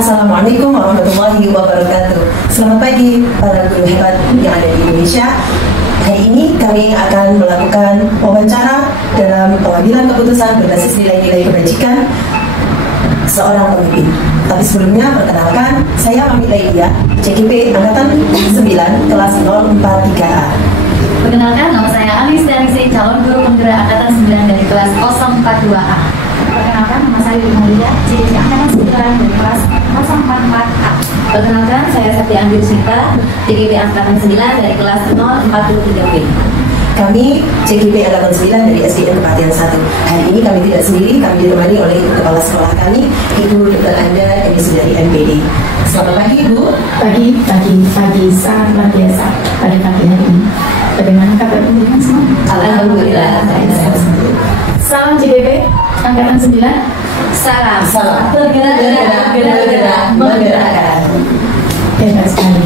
Assalamualaikum warahmatullahi wabarakatuh. Selamat pagi para guru hebat yang ada di Indonesia. Hari ini kami akan melakukan wawancara dalam pengambilan keputusan berbasis nilai-nilai kebajikan seorang pemimpin. Tapi sebelumnya perkenalkan, saya Mami Laidia, CKP Angkatan 9 kelas 043A. Perkenalkan, nama saya Alis Darisi, calon guru penggerak Angkatan 9 dari kelas 042A. Perkenalkan, nama saya Maria, CKP Angkatan 9 dari kelas 044A. Perkenalkan, saya Sakti Anggir Sita, CKP Angkatan 9 dari kelas 043B. Kami CKP Angkatan 9 dari SDN Kepatihan 1. Hari ini kami tidak sendiri, kami ditemani oleh Ibu Kepala Sekolah kami, Ibu Dr. Anda, emisi dari MPD. Selamat pagi, Ibu. Pagi, sangat luar biasa pada pagi hari ini. Bagaimana kabar teman-teman semua? Alhamdulillah. Salam CKP Angkatan 9. Salam. Bergerak, menggerakkan. Hebat sekali.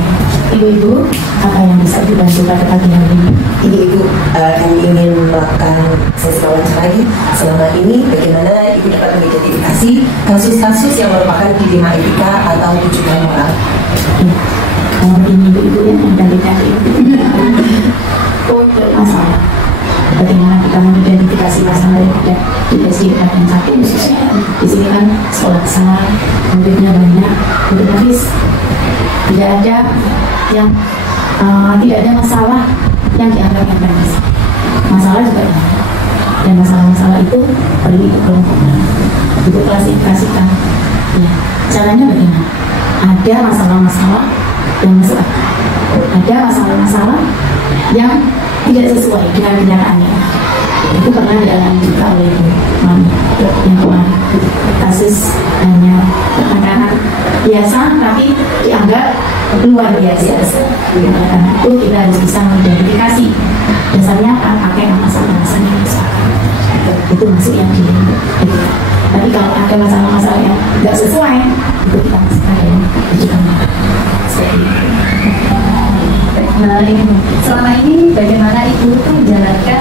Ibu-ibu, apa yang bisa dibantu pada pagi hari ini? Ini Ibu, kami ingin melakukan sesi wawancara lagi. Selama ini, bagaimana Ibu dapat mengidentifikasi kasus-kasus yang merupakan dilema etika atau rujukan moral? Ya, ini ibu-ibu yang identifikasi untuk masalah. Bagaimana kita mengidentifikasi masalah yang ada di SDN yang satu khususnya di sini kan sekolah besar, muridnya banyak, otomatis tidak ada yang tidak ada masalah yang dianggap remeh. Masalah juga ada, dan masalah-masalah itu perlu dikelompokkan, itu klasifikasikan. Ya, caranya bagaimana? Ada masalah-masalah yang masuk akal, ada masalah-masalah yang tidak sesuai dengan kenyataannya. Itu pernah dialami juga oleh Mami yang kemarin, kasus hanya anak-anak biasa tapi dianggap luar biasa. Karena itu kita harus bisa mengidentifikasi dasarnya pakai masalah-masalah yang besar. Itu masuk yang di itu. Tapi kalau ada masalah-masalah yang tidak sesuai, itu kita masuk ada yang juga seperti itu. Selama ini bagaimana Ibu itu menjalankan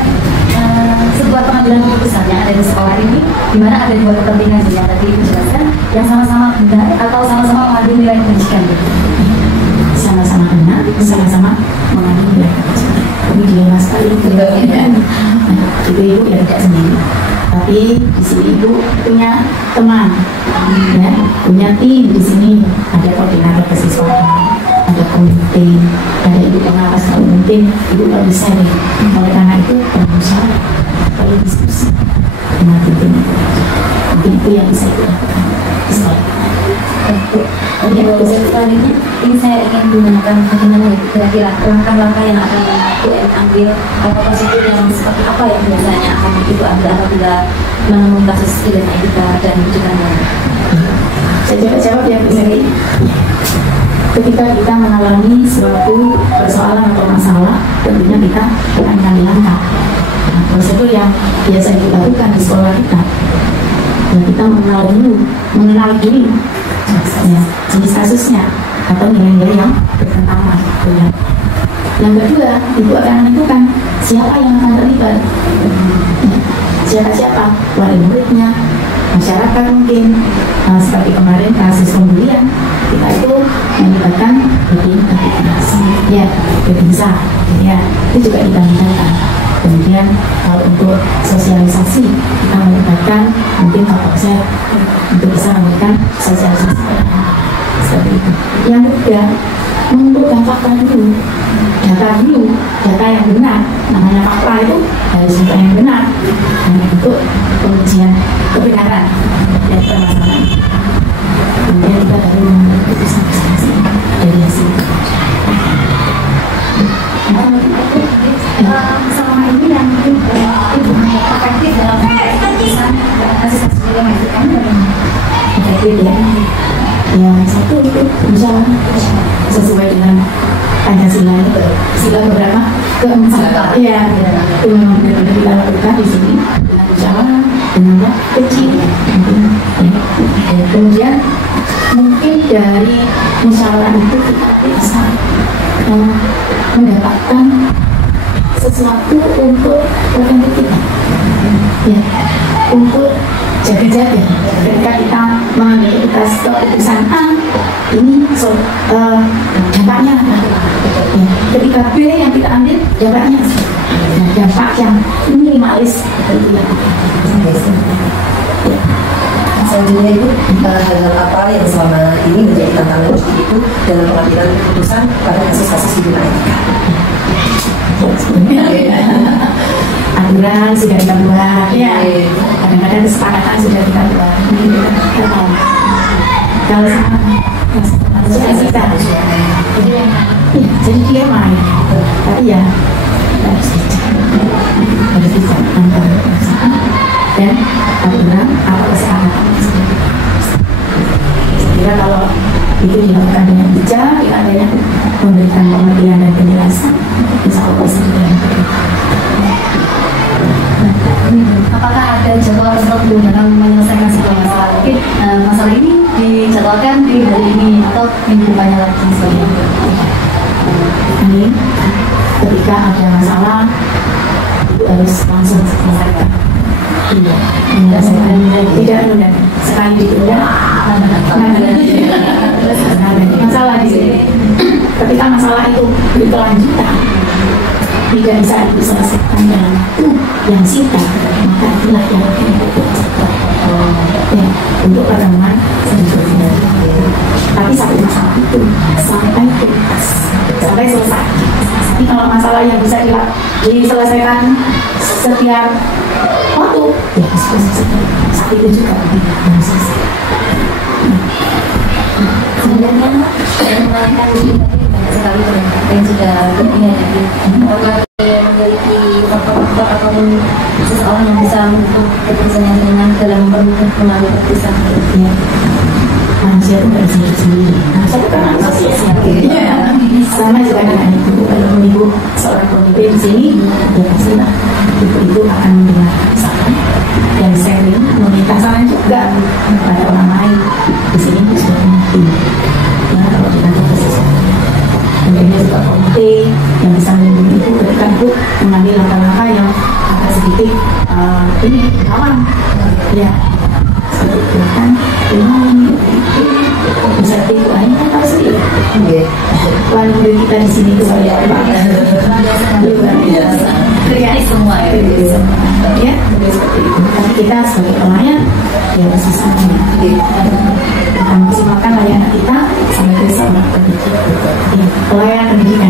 sebuah pengambilan keputusan yang ada di sekolah ini, di mana ada dua kepentingan yang tadi Ibu jelaskan, yang sama-sama benar atau sama-sama mengandung nilai kebajikan? Sama-sama benar, sama-sama mengandung nilai kebajikan. Ini dilema sekali. Ibu ya tidak sendiri, tapi di sini Ibu punya teman, ya, punya tim di sini, ada koordinator kesiswaan, ada komite, ada ibu pengawas. Kalau mungkin ibu kalau bisa nih, oleh karena itu pengusaha perlu diskusi dengan tim mungkin itu yang bisa ibu lakukan di sekolah. Untuk selanjutnya, ini saya ingin menggunakan bagaimana kira-kira langkah-langkah yang akan Ibu ambil atau prosedur yang seperti apa yang biasanya akan Ibu ambil apabila menemukan kasus dilema etika dan rujukan moral. Saya coba jawab yang bisa ini. Ketika kita mengalami suatu persoalan atau masalah, tentunya kita akan mengambil langkah. Nah, prosedur yang biasa dilakukan di sekolah kita, ya kita mengenali dulu ya, jenis kasusnya atau nilai-nilai yang bertentangan. Ya. Yang kedua, ibu akan menentukan siapa yang akan terlibat, ya, siapa-siapa, wali muridnya, masyarakat mungkin. Seperti kemarin kasus pembulian, kita itu melibatkan ya bisa, ya itu juga kita libatkan. Kemudian kalau untuk sosialisasi kita melibatkan mungkin Pak Polsek untuk bisa memberikan sosialisasi seperti itu. Yang ketiga, mengumpulkan fakta dulu, data yang benar. Namanya fakta itu harus data yang benar, dan untuk pengujian kebenaran dan permasalahan. Kemudian kita baru mengambil keputusan dari hasil. Selama ini yang Ibu efektif dalam keputusan kasus-kasus dilema etika bagaimana? Efektif ya. Yang satu itu bisa sesuai dengan Pancasila itu, sila berapa keempat. Iya, itu memang benar-benar kita lakukan di sini dengan musyawarah, dengan yang kecil. Kemudian mungkin dari musyawarah itu kita bisa mendapatkan sesuatu untuk preventif kita, ya, untuk jaga-jaga ketika kita mengambil keputusan A ini dampaknya apa ya, ketika B yang kita ambil dampaknya dampak yang minimalis itu ya. Selanjutnya itu hal-hal apa yang selama ini menjadi tantangan itu dalam pengambilan keputusan pada kasus-kasus di bidang etika. Aturan sudah kita buat, ya. Kadang-kadang kesepakatan sudah kita buat. Kalau sama kita, jadi dia main, tapi ya harus bisa antara dan aturan apa kesepakatan. Kira kalau itu dilakukan dengan bijak, dengan memberikan pengertian dan penjelasan, insya Allah sudah. Apakah ada jadwal tertentu dalam menyelesaikan sebuah masalah? Mungkin masalah ini dijadwalkan di hari ini atau minggu depannya lagi sebagainya. Ini ketika ada masalah itu harus langsung selesaikan. Iya, menyelesaikan tidak menunda. Sekali ditunda, masalah di sini. Ketika masalah itu berkelanjutan, tidak bisa diselesaikan dalam waktu yang singkat, maka itulah yang ya, untuk pertemuan selanjutnya. Tapi satu masalah itu sampai tuntas, sampai selesai. Tapi kalau masalah yang bisa diselesaikan setiap waktu, ya saat itu juga selesai. Sebenarnya mengenalkan diri banyak sekali yang sudah berpihak memiliki faktor-faktor atau seseorang yang bisa mendukung keputusan yang ringan dalam mempermudah pengambil keputusan. Ya. Manusia itu nggak bisa sendiri. Manusia itu kan manusia sama juga dengan ibu. Kalau ibu seorang pemimpin di sini, ya pastilah ibu akan mendengarkan saran dan sharing, meminta saran juga kepada orang lain. Di sini sudah mengerti. Ya kalau di kantor posisi. Tentunya juga komite yang bisa melindungi ibu ketika ibu mengambil langkah-langkah yang agak sedikit ini kawan. Ya. Kan ini bisa diikuti kan tahu sendiri. Lalu kita di sini itu luar biasa. Kerjaan semua ya. Tapi kita sebagai pelayan ya harus bisa kita maksimalkan layanan kita sebagai seorang pendidik. Pelayanan pendidikan.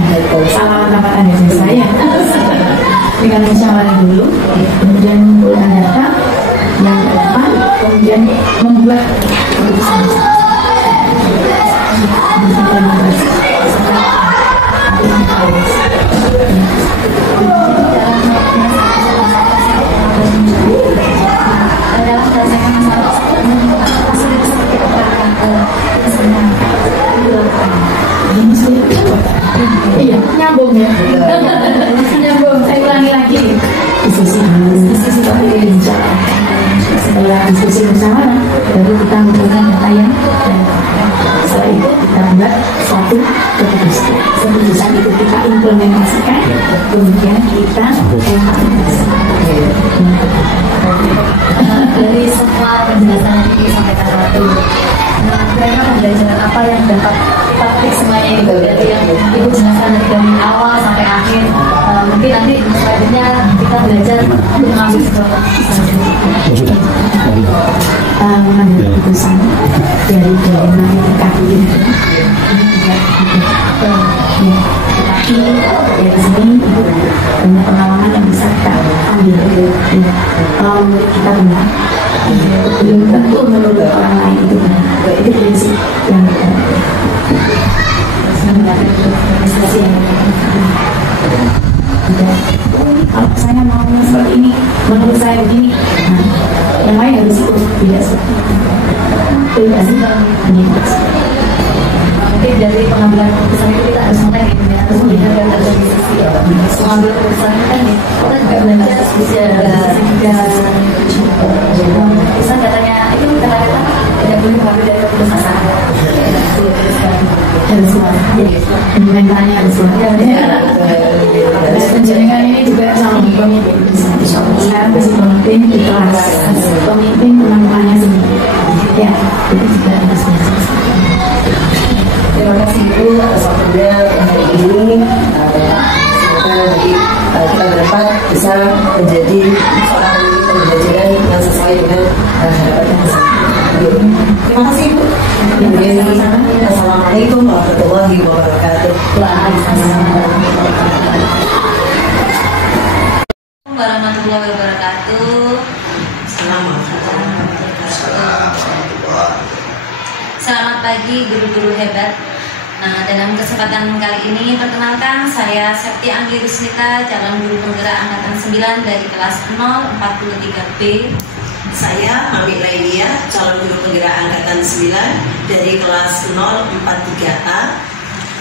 Salah pendapatan dari saya dengan musyawarah dulu, kemudian mengumpulkan data yang keempat, kemudian membuat keputusan. Iya, nyambung ya. Nyambung, saya ulangi lagi. Diskusi setelah diskusi bersama, baru kita mengumpulkan data yang setelah itu kita buat suatu keputusan. Keputusan itu kita implementasikan, kemudian kita dari semua penjelasan yang disampaikan tadi, bagaimana pembelajaran apa yang dapat praktik semuanya itu dari yang ibu jelaskan dari awal sampai akhir. Mungkin nanti selanjutnya kita belajar untuk mengambil sebuah keputusan. Mengambil keputusan dari etika ini juga ya, tapi dari sini itu banyak pengalaman yang bisa kita ambil ya. Kalau menurut kita benar, belum tentu menurut orang lain itu benar. Itu prinsip yang kita administrasi yang kalau saya mau seperti ini, menurut saya begini, nah, yang lain harus ikut tidak seperti itu. Tidak sih Mungkin dari pengambilan keputusan itu kita harus mulai gitu ya, harus melihat dari sisi mengambil keputusan itu kan kita juga belajar bisa keputusan katanya itu kata-kata tidak boleh mengambil dari keputusan harus kuat. Mentalnya harus kuat. Dan penjaringan ini juga sama pemimpin. Saya masih pemimpin ikhlas. Pemimpin memang Assalamualaikum warahmatullahi wabarakatuh. Warahmatullahi wabarakatuh. Selamat pagi guru-guru hebat. Nah, dalam kesempatan kali ini perkenalkan saya Septi Anggi Rusnita, calon guru penggerak angkatan 9 dari kelas 043B. Saya Mami Lainia, calon guru penggerak angkatan 9 dari kelas 043A.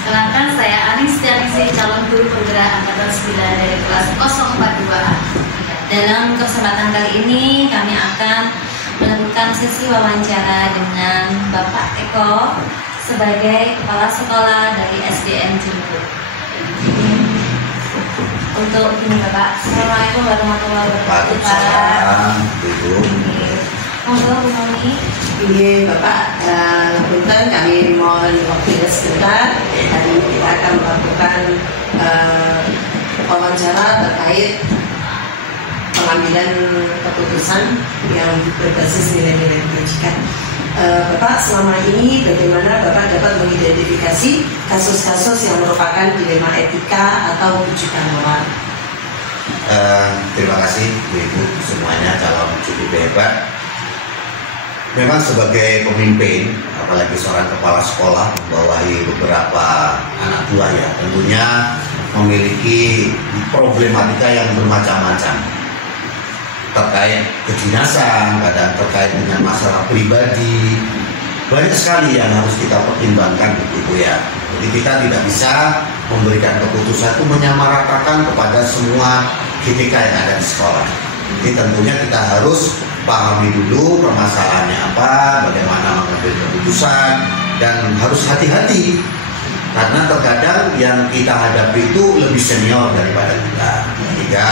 Kenalkan saya Anis Tianisi, calon guru penggerak angkatan 9 dari kelas 042A. Dalam kesempatan kali ini kami akan melakukan sesi wawancara dengan Bapak Eko sebagai kepala sekolah dari SDN Jemput. Untuk ini Bapak, Assalamualaikum warahmatullahi wabarakatuh. Monggo Bu Mami. Ini Bapak, punten kami mohon waktunya sebentar. Hari ini kita akan melakukan wawancara terkait pengambilan keputusan yang berbasis nilai-nilai pendidikan. Bapak, selama ini bagaimana Bapak dapat mengidentifikasi kasus-kasus yang merupakan dilema etika atau rujukan moral? Terima kasih Ibu semuanya, calon cukup hebat. Memang sebagai pemimpin, apalagi seorang kepala sekolah membawahi beberapa anak buah ya, tentunya memiliki problematika yang bermacam-macam terkait kedinasan, kadang terkait dengan masalah pribadi, banyak sekali yang harus kita pertimbangkan Ibu ya. Jadi kita tidak bisa memberikan keputusan itu menyamaratakan kepada semua KTK yang ada di sekolah. Jadi tentunya kita harus pahami dulu permasalahannya apa, bagaimana mengambil keputusan, dan harus hati-hati karena terkadang yang kita hadapi itu lebih senior daripada kita. Sehingga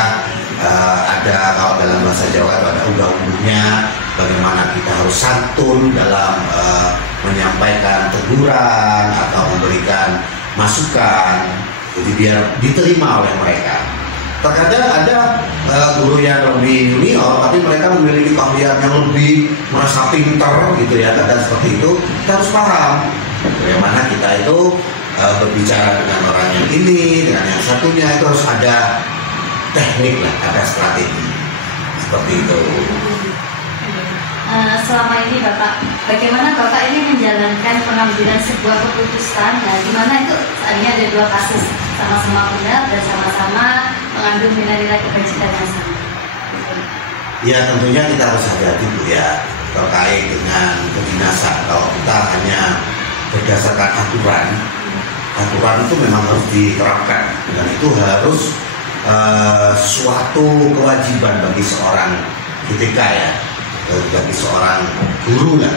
ada, kalau dalam bahasa Jawa itu ada unggah-ungguhnya, bagaimana kita harus santun dalam menyampaikan teguran atau memberikan masukan, jadi biar diterima oleh mereka. Terkadang ada guru yang lebih junior tapi mereka memiliki keahlian yang lebih, merasa pintar gitu ya, kadang seperti itu. Kita harus paham bagaimana kita itu berbicara dengan orang yang ini, dengan yang satunya, itu harus ada teknik lah, ada strategi seperti itu. Selama ini Bapak, bagaimana Bapak ini menjalankan pengambilan sebuah keputusan? Nah, di mana itu ini ada dua kasus, sama-sama benar dan sama-sama mengandung nilai-nilai kebajikan yang sama. Ya tentunya kita harus hati-hati Bu ya terkait dengan kedinasan. Kalau kita hanya berdasarkan aturan itu memang harus diterapkan dan itu harus suatu kewajiban bagi seorang KTK ya, bagi seorang guru lah.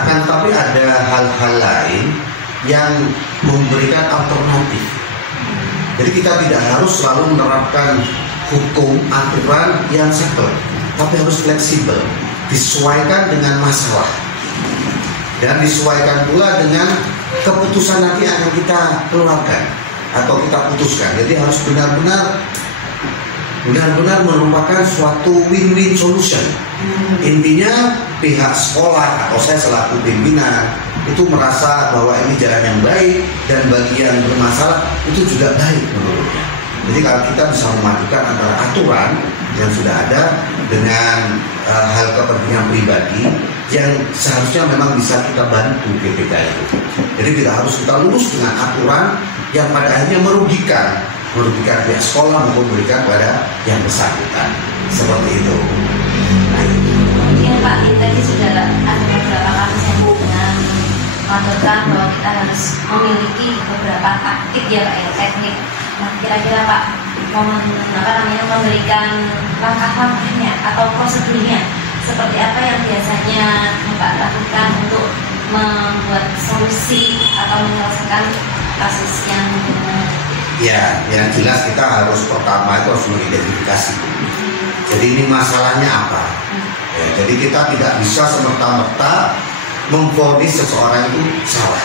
Akan tetapi ada hal-hal lain yang memberikan alternatif. Jadi kita tidak harus selalu menerapkan hukum aturan yang saklek, tapi harus fleksibel, disesuaikan dengan masalah dan disesuaikan pula dengan keputusan nanti akan kita keluarkan atau kita putuskan. Jadi harus benar-benar merupakan suatu win-win solution. Intinya pihak sekolah atau saya selaku pimpinan itu merasa bahwa ini jalan yang baik dan bagi yang bermasalah itu juga baik menurutnya. Jadi kalau kita bisa memadukan antara aturan yang sudah ada dengan hal kepentingan pribadi yang seharusnya memang bisa kita bantu KTK itu. Jadi tidak harus kita lurus dengan aturan yang pada akhirnya merugikan pihak sekolah maupun merugikan pada yang bersangkutan. Seperti itu. Kemudian Pak, tadi sudah ada beberapa kasus yang dengan melaporkan bahwa kita harus memiliki beberapa taktik ya Pak, ya, teknik. Nah, kira-kira Pak memberikan langkah-langkahnya atau prosedurnya seperti apa yang biasanya Bapak lakukan untuk membuat solusi atau menyelesaikan kasus yang ya, yang jelas kita harus pertama itu harus mengidentifikasi. Jadi ini masalahnya apa? Ya, jadi kita tidak bisa semerta-merta memvonis seseorang itu salah.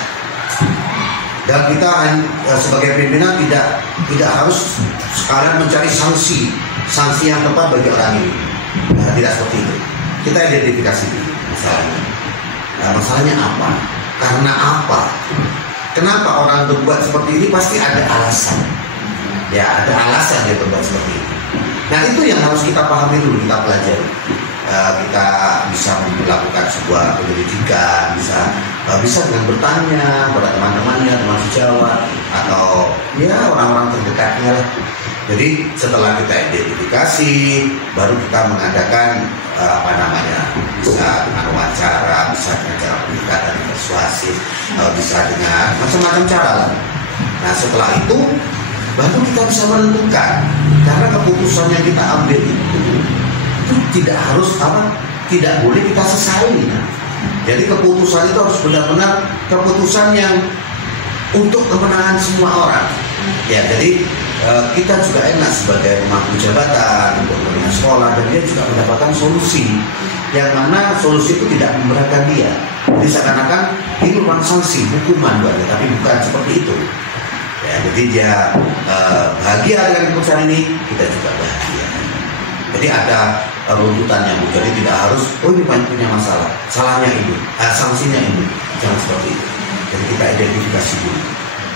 Dan kita sebagai pimpinan tidak harus sekalian mencari sanksi yang tepat bagi orang ini. Nah, tidak seperti itu. Kita identifikasi masalahnya. Nah, masalahnya apa? Karena apa? Kenapa orang berbuat seperti ini? Pasti ada alasan. Ya, ada alasan dia berbuat seperti ini. Nah, itu yang harus kita pahami dulu, kita pelajari. Kita bisa melakukan sebuah penyelidikan, bisa dengan bertanya pada teman-temannya, teman sejawat, atau ya orang-orang terdekatnya lah. Jadi setelah kita identifikasi, baru kita mengadakan bisa dengan wawancara, bisa dengan cara pendekatan persuasif, bisa dengan macam-macam cara lah. Nah, setelah itu baru kita bisa menentukan, karena keputusan yang kita ambil itu tidak harus tidak boleh kita sesali. Jadi keputusan itu harus benar-benar keputusan yang untuk kemenangan semua orang. Ya, jadi kita juga enak sebagai pemangku jabatan untuk kepentingan sekolah, dan dia juga mendapatkan solusi yang mana solusi itu tidak memberatkan dia. Jadi seakan-akan ini merupakan sanksi, hukuman buat dia, tapi bukan seperti itu. Ya, jadi dia bahagia dengan keputusan ini, kita juga bahagia. Jadi ada runtutannya, jadi tidak harus ini punya masalah, salahnya ini, sanksinya ini, jangan seperti itu. Jadi kita identifikasi dulu,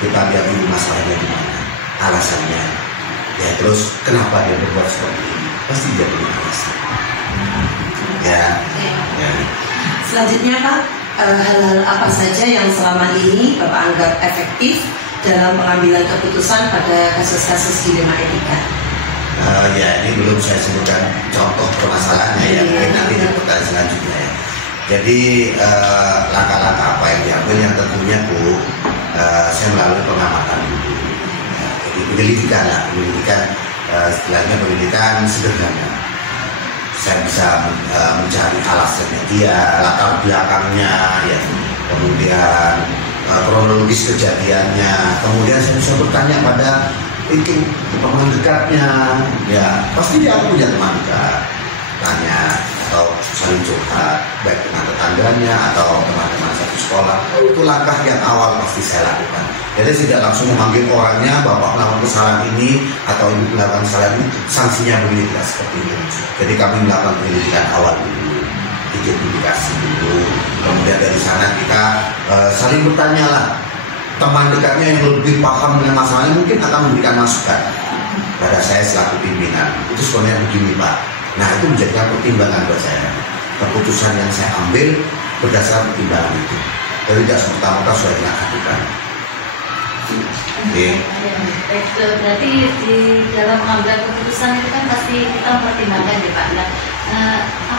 kita lihat dulu masalahnya di mana, alasannya, ya terus kenapa dia berbuat seperti ini, pasti dia punya alasan. Ya. Selanjutnya Pak, hal-hal apa saja yang selama ini Bapak anggap efektif dalam pengambilan keputusan pada kasus-kasus dilema etika? Ya, ini belum saya sebutkan contoh permasalahannya ya, mungkin nanti di pertanyaan selanjutnya ya. Jadi langkah-langkah apa yang diambil, yang tentunya Bu, saya melalui pengamatan dulu. Jadi penyelidikan lah, istilahnya penyelidikan sederhana. Saya bisa mencari alasannya dia, latar belakangnya, ya, kemudian kronologis kejadiannya, kemudian saya bisa bertanya pada itu teman dekatnya, ya pasti dia akan punya teman dekat, tanya atau saling curhat baik dengan tetangganya atau teman-teman satu sekolah. Itu langkah yang awal pasti saya lakukan. Jadi tidak langsung memanggil orangnya, bapak melakukan kesalahan ini atau ibu melakukan kesalahan ini, sanksinya begini, tidak seperti itu. Jadi kami melakukan penyelidikan awal dulu, identifikasi dulu, kemudian dari sana kita saling bertanya lah. Teman dekatnya yang lebih paham dengan masalahnya mungkin akan memberikan masukan pada saya selaku pimpinan. Itu sebenarnya begini Pak. Nah, itu menjadikan pertimbangan buat saya. Keputusan yang saya ambil berdasarkan pertimbangan itu. Jadi tidak serta-merta sudah dilakukan. Oke. Berarti di dalam mengambil keputusan itu kan pasti kita mempertimbangkan ya Pak. Nah,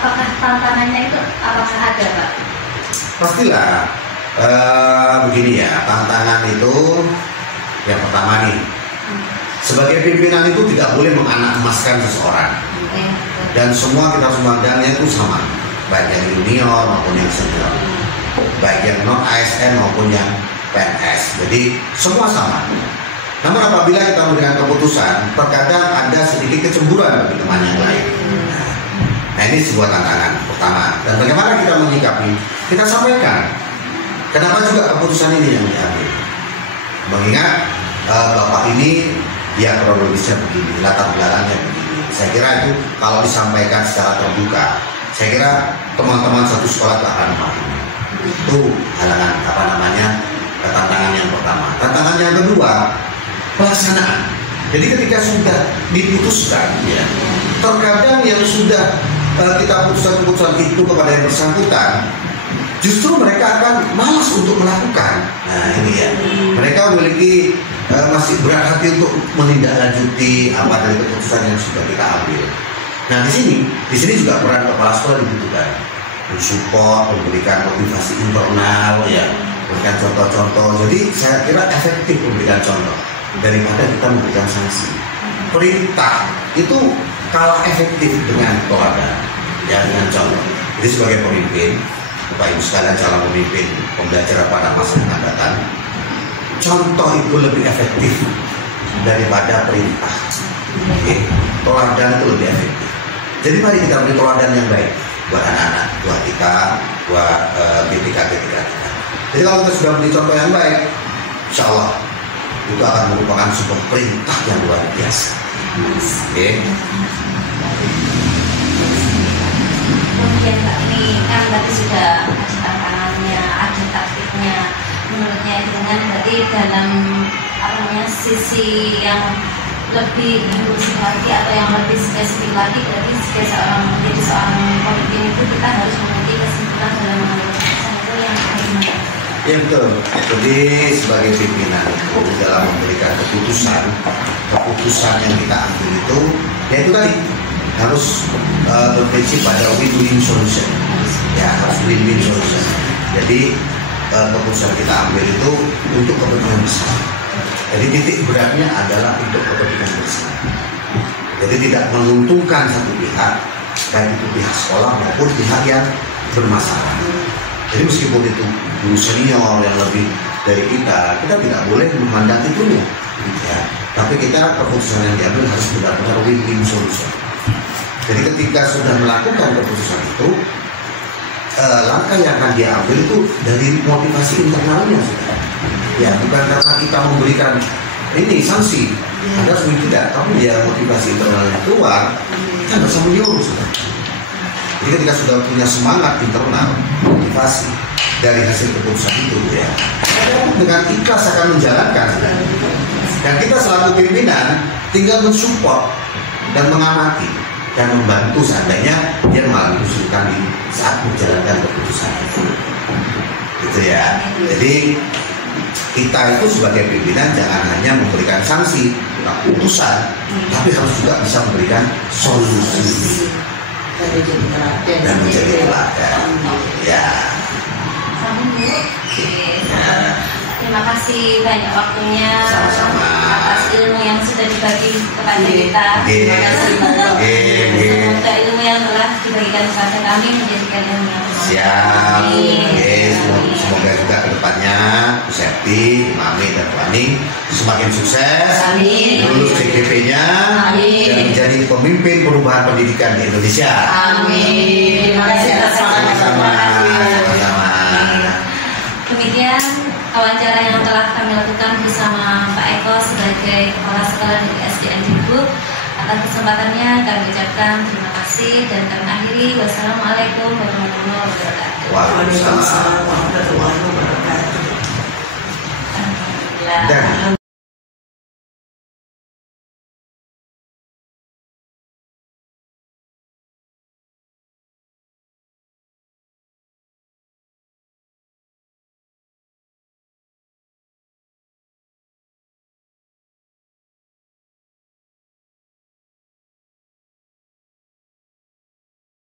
apakah tantangannya itu apakah ada Pak? Pastilah. Begini ya, tantangan itu yang pertama nih, sebagai pimpinan itu tidak boleh menganak emaskan seseorang, dan semua kita harus memandangnya itu sama, baik yang junior maupun yang senior, baik yang non ASN maupun yang PNS. Jadi semua sama. Namun apabila kita memberikan keputusan, terkadang ada sedikit kecemburuan bagi teman yang lain. Nah, ini sebuah tantangan pertama. Dan bagaimana kita menyikapi? Kita sampaikan kenapa juga keputusan ini yang diambil. Mengingat Bapak ini ya kronologisnya begini, latar belakangnya begini. Saya kira itu kalau disampaikan secara terbuka, saya kira teman-teman satu sekolah akan memahami. Itu halangan tantangan yang pertama. Tantangan yang kedua, pelaksanaan. Jadi ketika sudah diputuskan, ya, terkadang yang sudah kita putuskan keputusan itu kepada yang bersangkutan, justru mereka akan malas untuk melakukan. Nah ini ya, mereka memiliki masih berat hati untuk menindaklanjuti apa dari keputusan yang sudah kita ambil. Nah di sini juga peran kepala sekolah dibutuhkan, mensupport, memberikan motivasi internal, ya, memberikan contoh-contoh. Jadi saya kira efektif memberikan contoh daripada kita memberikan sanksi. Perintah itu kalah efektif dengan teladan, ya, dengan contoh. Jadi sebagai pemimpin, Bapak Ibu sekalian calon pemimpin pembelajaran pada masa yang akan datang, contoh itu lebih efektif daripada perintah. Teladan itu lebih efektif. Jadi mari kita beri teladan yang baik buat anak-anak, buat kita, buat BPK kita. Jadi kalau kita sudah beri contoh yang baik, insya Allah itu akan merupakan sebuah perintah yang luar biasa. Kemudian Pak, ini kan tadi sudah tantangan namanya ada taktiknya. Menurutnya dengan berarti dalam sisi yang lebih inklusif lagi atau yang lebih spesifik lagi, berarti menjadi seorang pemimpin itu kita harus memiliki kesimpulan dalam mengambil keputusan itu yang bagaimana? Ya betul. Jadi sebagai pimpinan itu dalam memberikan keputusan yang kita ambil itu, ya itu tadi harus berprinsip pada win-win solution. Ya harus win-win solution. Jadi keputusan kita ambil itu untuk kepentingan besar. Jadi titik beratnya adalah untuk kepentingan bersama. Jadi tidak menguntungkan satu pihak, baik itu pihak sekolah maupun pihak yang bermasalah. Jadi meskipun itu guru senior yang lebih dari kita tidak boleh memandang itunya. Ya. Tapi kita keputusan yang diambil harus benar-benar win-win solution. Jadi ketika sudah melakukan keputusan itu, langkah yang akan diambil itu dari motivasi internalnya sudah. Ya bukan karena kita memberikan ini sanksi, ada sulit tidak, tapi dia motivasi internalnya keluar, kita bisa menyuruh sudah. Jadi ketika sudah punya semangat internal, motivasi dari hasil keputusan itu ya, dengan ikhlas akan menjalankan. Dan kita selaku pimpinan tinggal mensupport dan mengamati dan membantu seandainya dia malah kesulitan di saat menjalankan keputusan itu. Gitu ya. Jadi kita itu sebagai pimpinan jangan hanya memberikan sanksi, putusan, tapi harus juga bisa memberikan solusi dan menjadi teladan. Ya. Terima kasih banyak waktunya. Sama-sama. Atas ilmu yang sudah dibagi kepada kita. Terima kasih banyak. Semoga ilmu yang telah dibagikan kepada kami menjadikan ilmu yang benar. Siap. Semoga juga kedepannya Bu Septi, Mami dan Wani semakin sukses, lulus CGP-nya dan menjadi pemimpin perubahan pendidikan di Indonesia. Amin. Terima kasih atas Sama-sama. Demikian wawancara yang telah kami lakukan bersama Pak Eko sebagai Kepala Sekolah di SDN Dibuk. Atas kesempatannya kami ucapkan terima kasih dan kami akhiri. Wassalamualaikum warahmatullahi wabarakatuh. Waalaikumsalam warahmatullahi wabarakatuh.